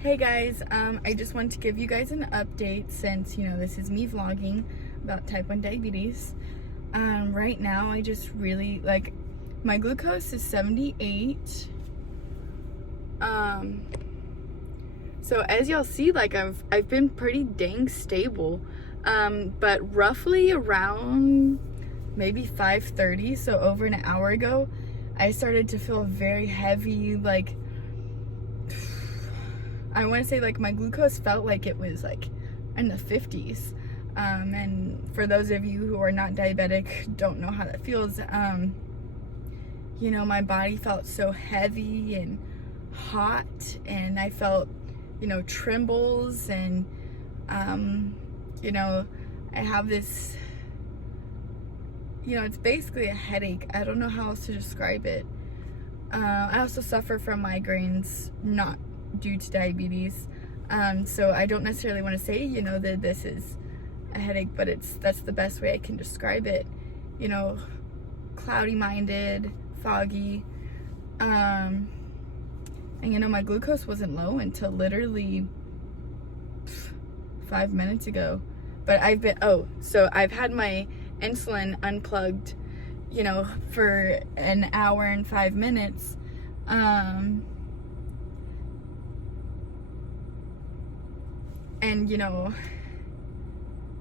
Hey guys, I just wanted to give you guys an update since, this is me vlogging about type 1 diabetes. Right now, I just really, my glucose is 78. So as y'all see, I've been pretty dang stable. But roughly around maybe 5:30, so over an hour ago, I started to feel very heavy, I want to say my glucose felt like it was in the 50s. And for those of you who are not diabetic, don't know how that feels, my body felt so heavy and hot, and I felt, trembles, and, I have this, it's basically a headache. I don't know how else to describe it. I also suffer from migraines, not due to diabetes, so I don't necessarily want to say that this is a headache, but that's the best way I can describe it. Cloudy minded, foggy, and my glucose wasn't low until literally 5 minutes ago. But I've had my insulin unplugged for an hour and 5 minutes, and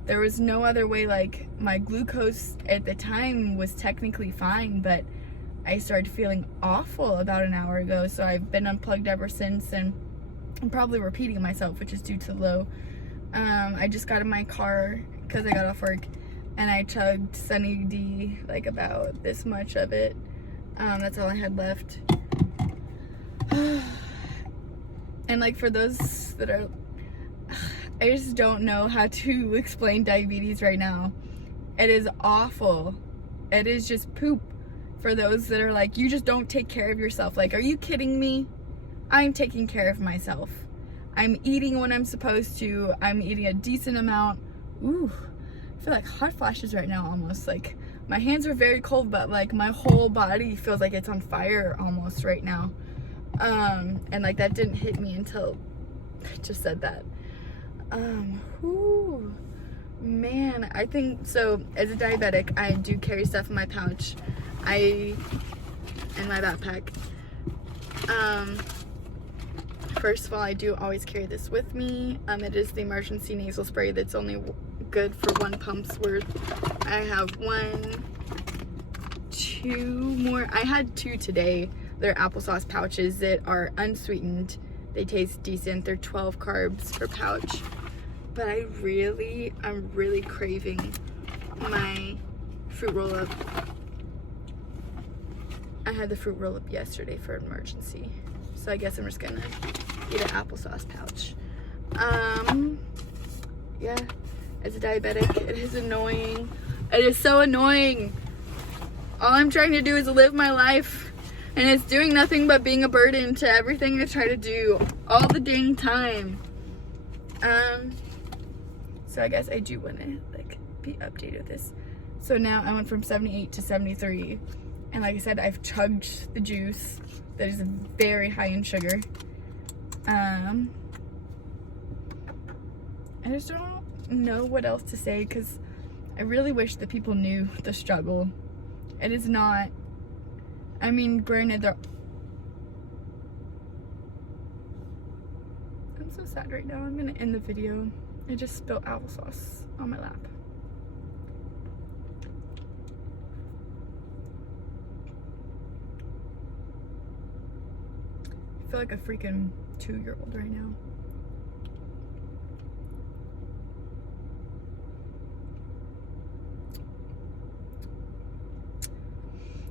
there was no other way. My glucose at the time was technically fine, but I started feeling awful about an hour ago, so I've been unplugged ever since, and I'm probably repeating myself, which is due to low. I just got in my car because I got off work, and I chugged Sunny D, about this much of it. That's all I had left. And for those that are, I just don't know how to explain diabetes right now. It is awful. It is just poop. For those that are you just don't take care of yourself. Are you kidding me? I'm taking care of myself. I'm eating when I'm supposed to. I'm eating a decent amount. Ooh, I feel like hot flashes right now almost. My hands are very cold, but my whole body feels like it's on fire almost right now. And that didn't hit me until I just said that. Whew, man, I think so. As a diabetic, I do carry stuff in my pouch, in my backpack. First of all, I do always carry this with me. It is the emergency nasal spray that's only good for 1 pump's worth. I have 1, 2 more. I had 2 today. They're applesauce pouches that are unsweetened. They taste decent. They're 12 carbs per pouch. But I'm really craving my fruit roll-up. I had the fruit roll-up yesterday for an emergency, so I guess I'm just gonna eat an applesauce pouch. Yeah, as a diabetic, it is annoying. It is so annoying. All I'm trying to do is live my life, and it's doing nothing but being a burden to everything I try to do all the dang time. So I guess I do want to be updated with this. So now I went from 78 to 73, and like I said, I've chugged the juice that is very high in sugar. I just don't know what else to say, because I really wish that people knew the struggle. It is not, I mean, granted, I'm so sad right now. I'm gonna end the video. I just spilled applesauce on my lap. I feel like a freaking 2-year-old right now.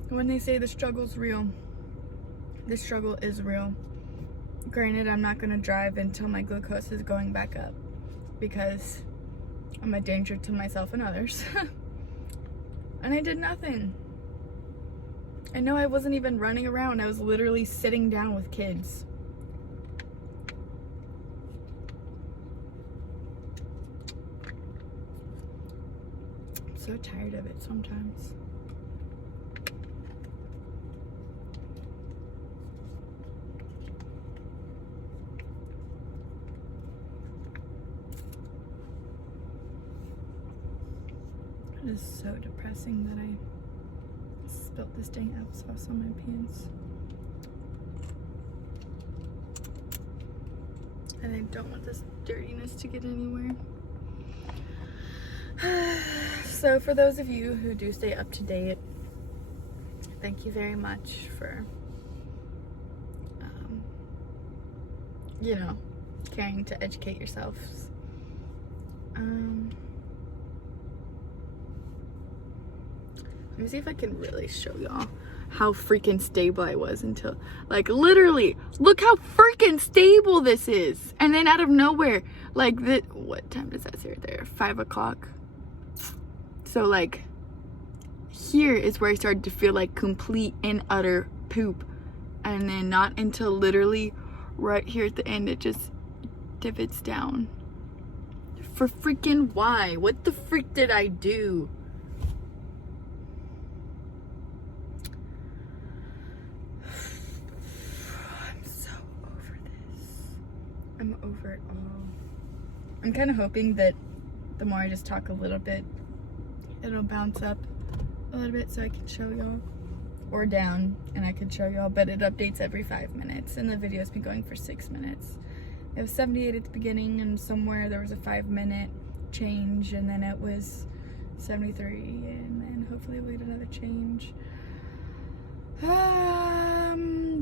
When they say the struggle's real, the struggle is real. Granted, I'm not gonna drive until my glucose is going back up, because I'm a danger to myself and others. And I did nothing. I know I wasn't even running around. I was literally sitting down with kids. I'm so tired of it sometimes. It is so depressing that I spilled this dang applesauce on my pants. And I don't want this dirtiness to get anywhere. So for those of you who do stay up to date, thank you very much for, you know, caring to educate yourselves. Let me see if I can really show y'all how freaking stable I was until, like, literally, look how freaking stable this is. And then out of nowhere, like, what time does that say right there? 5 o'clock. So, like, here is where I started to feel like complete and utter poop. And then not until literally right here at the end, it just divots down. For freaking why? What the freak did I do? I'm over it all. I'm kind of hoping that the more I just talk a little bit, it'll bounce up a little bit so I can show y'all. Or down, and I can show y'all, but it updates every 5 minutes, and the video's been going for 6 minutes. It was 78 at the beginning, and somewhere there was a 5-minute change, and then it was 73, and then hopefully we'll get another change.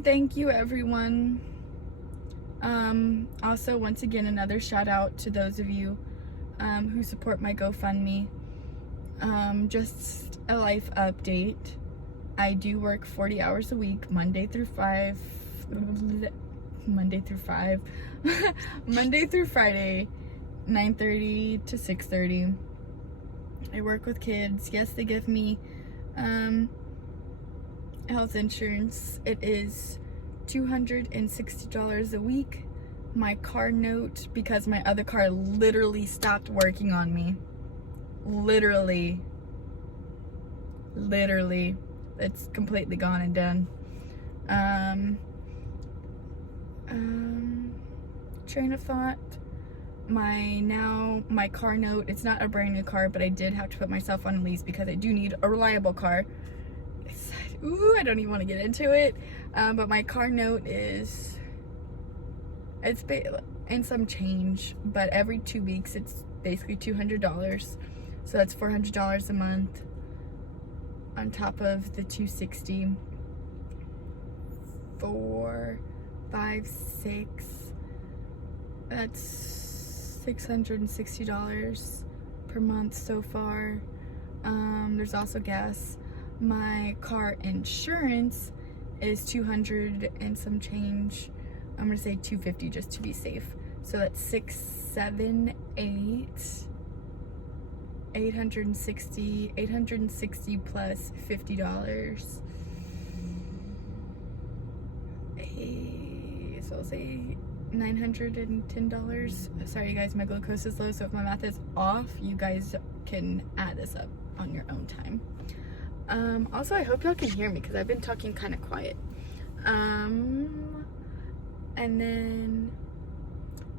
Thank you, everyone. Also, once again, another shout out to those of you who support my GoFundMe. Just a life update. I do work 40 hours a week, Monday through Friday, 9:30 to 6:30. I work with kids. Yes, they give me health insurance. It is $260 a week. My car note, because my other car literally stopped working on me. Literally. It's completely gone and done. Train of thought. My car note, it's not a brand new car, but I did have to put myself on a lease because I do need a reliable car. Ooh, I don't even want to get into it. But my car note is, it's in some change, but every 2 weeks it's basically $200. So that's $400 a month on top of the $260. 4, 5, 6. That's $660 per month so far. There's also gas. My car insurance is $200 and some change. I'm gonna say $250 just to be safe. So that's 6, 7, 8, 860 plus $50. So I'll say $910. Sorry you guys, my glucose is low, so if my math is off, you guys can add this up on your own time. Also, I hope y'all can hear me because I've been talking kind of quiet. And then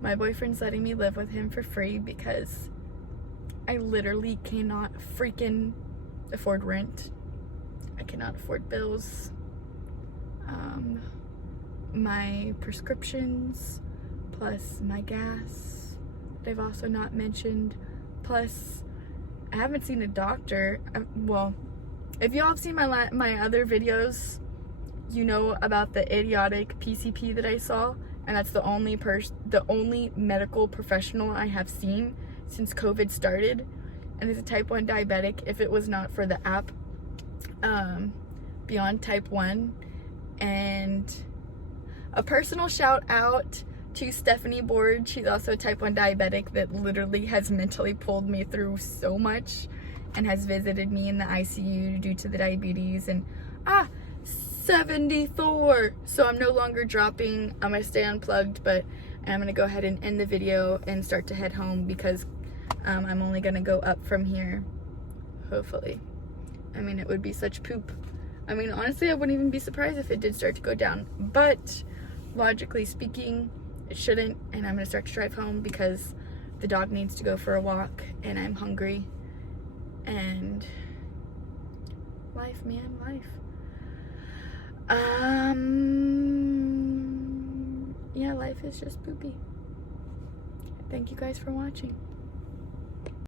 my boyfriend's letting me live with him for free because I literally cannot freaking afford rent. I cannot afford bills. My prescriptions, plus my gas, they've also not mentioned. Plus, I haven't seen a doctor. Well, if y'all have seen my other videos, you know about the idiotic PCP that I saw, and that's the only medical professional I have seen since COVID started, and is a type 1 diabetic. If it was not for the app Beyond Type 1. And a personal shout out to Stephanie Board. She's also a type 1 diabetic that literally has mentally pulled me through so much and has visited me in the ICU due to the diabetes. And 74. So I'm no longer dropping. I'm gonna stay unplugged, but I'm gonna go ahead and end the video and start to head home because I'm only gonna go up from here, hopefully. I mean, it would be such poop. I mean, honestly, I wouldn't even be surprised if it did start to go down, but logically speaking, it shouldn't. And I'm gonna start to drive home because the dog needs to go for a walk and I'm hungry And life, man, life. Yeah, life is just poopy. Thank you guys for watching.